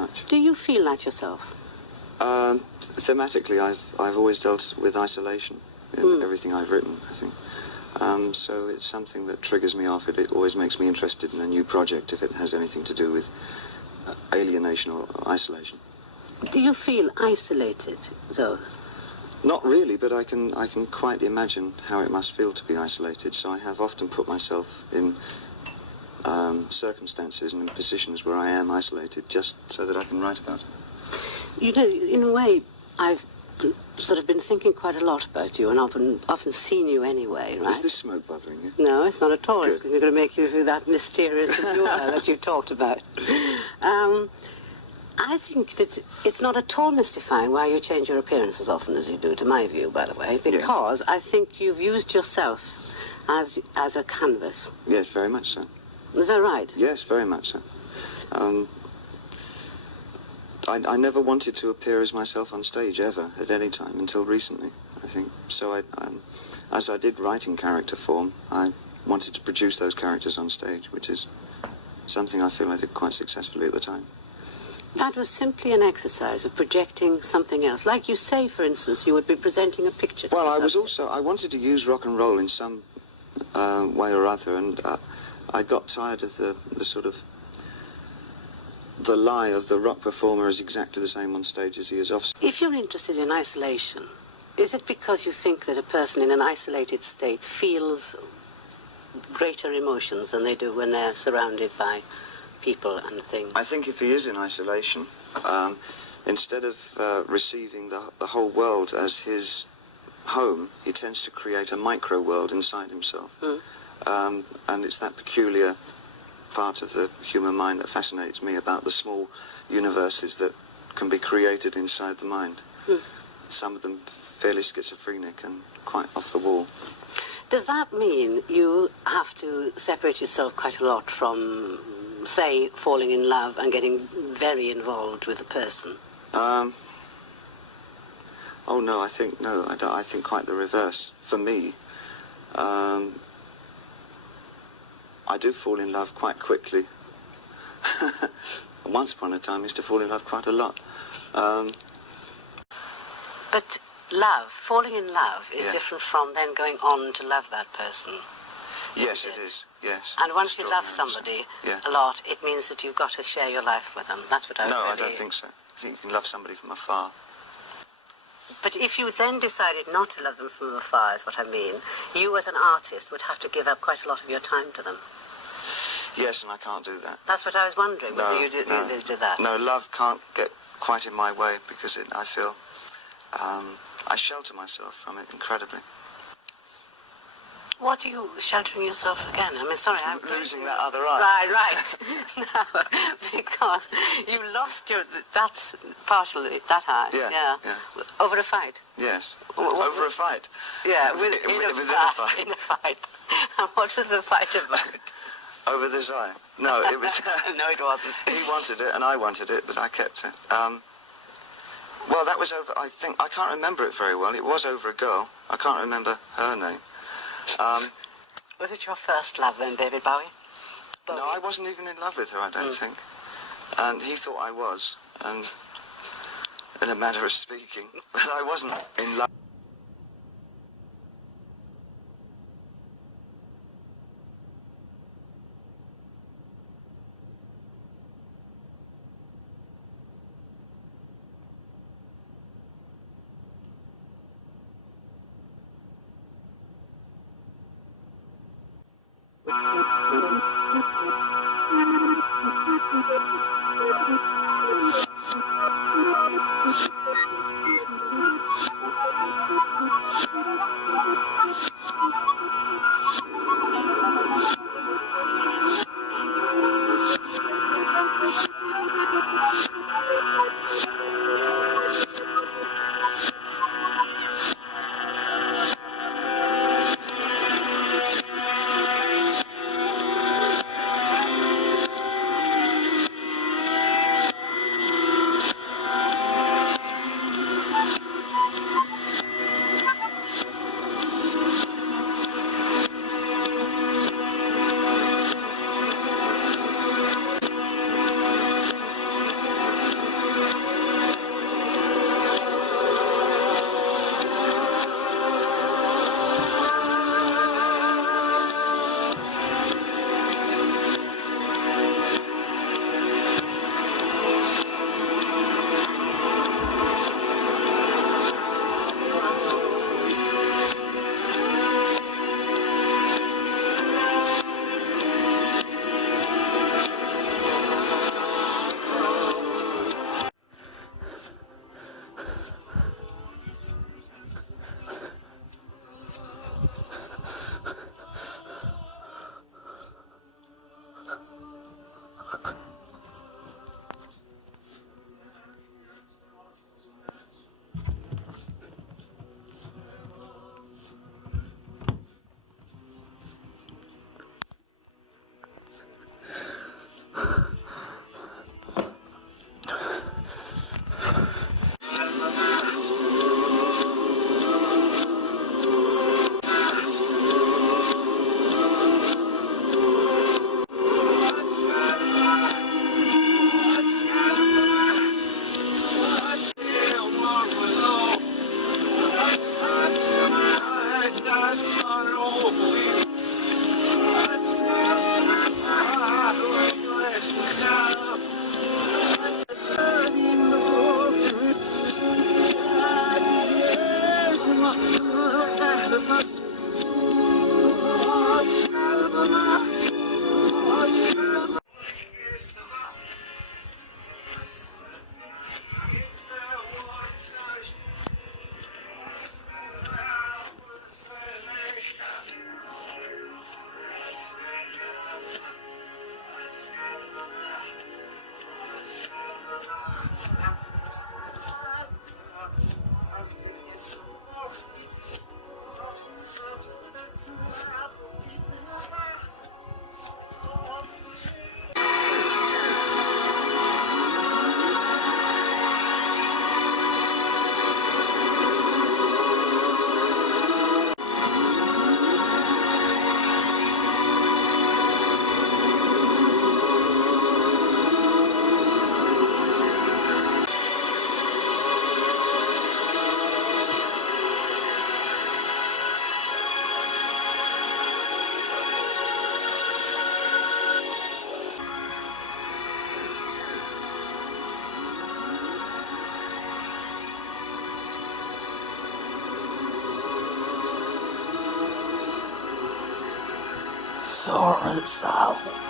much. Do you feel that yourself? Thematically, I've always dealt with isolation in everything I've written, I think. So it's something that triggers me off. It always makes me interested in a new project if it has anything to do with alienation or isolation. Do you feel isolated, though? Not really, but I can quite imagine how it must feel to be isolated. So I have often put myself in circumstances and in positions where I am isolated, just so that I can write about it. You know, in a way, I've sort of been thinking quite a lot about you, and often seen you anyway, right? Is this smoke bothering you? No, it's not at all. Good. It's going to make you feel that mysterious allure that you've talked about. I think that it's not at all mystifying why you change your appearance as often as you do, to my view, by the way, because I think you've used yourself as a canvas. Yes, very much so. Is that right? Yes, very much so. I never wanted to appear as myself on stage, ever, at any time, until recently, I think. So as I did write in character form, I wanted to produce those characters on stage, which is something I feel I did quite successfully at the time. That was simply an exercise of projecting something else. Like you say, for instance, you would be presenting a picture. Well, I wanted to use rock and roll in some way or other, and I got tired of the sort of the lie of the rock performer is exactly the same on stage as he is off. If you're interested in isolation, is it because you think that a person in an isolated state feels greater emotions than they do when they're surrounded by people and things? I think if he is in isolation, instead of receiving the whole world as his home, he tends to create a micro world inside himself. And it's that peculiar part of the human mind that fascinates me about the small universes that can be created inside the mind. Some of them fairly schizophrenic and quite off the wall. Does that mean you have to separate yourself quite a lot from, say, falling in love and getting very involved with a person? Oh no, I think I think quite the reverse. For me, I do fall in love quite quickly. Once upon a time, I used to fall in love quite a lot. But falling in love, is different from then going on to love that person. Yes, it is. Yes. And once you love somebody a lot, it means that you've got to share your life with them. That's what I was No, really... I don't think so. I think you can love somebody from afar. But if you then decided not to love them from afar, is what I mean, you as an artist would have to give up quite a lot of your time to them. Yes, and I can't do that. That's what I was wondering, whether you do that. No, love can't get quite in my way because I feel I shelter myself from it incredibly. What are you sheltering yourself again? I mean, sorry, I'm losing that other eye. Right. No, because you lost that's partially that eye. Yeah. Over a fight. Yes. Over a fight. Yeah, within a fight. In a fight. And what was the fight about? Over this eye. No, it was... No, it wasn't. He wanted it and I wanted it, but I kept it. Well, that was over... I can't remember it very well. It was over a girl. I can't remember her name. Was it your first love then, David Bowie? No, I wasn't even in love with her, I don't think. And he thought I was, and in a manner of speaking, but I wasn't in love. soul.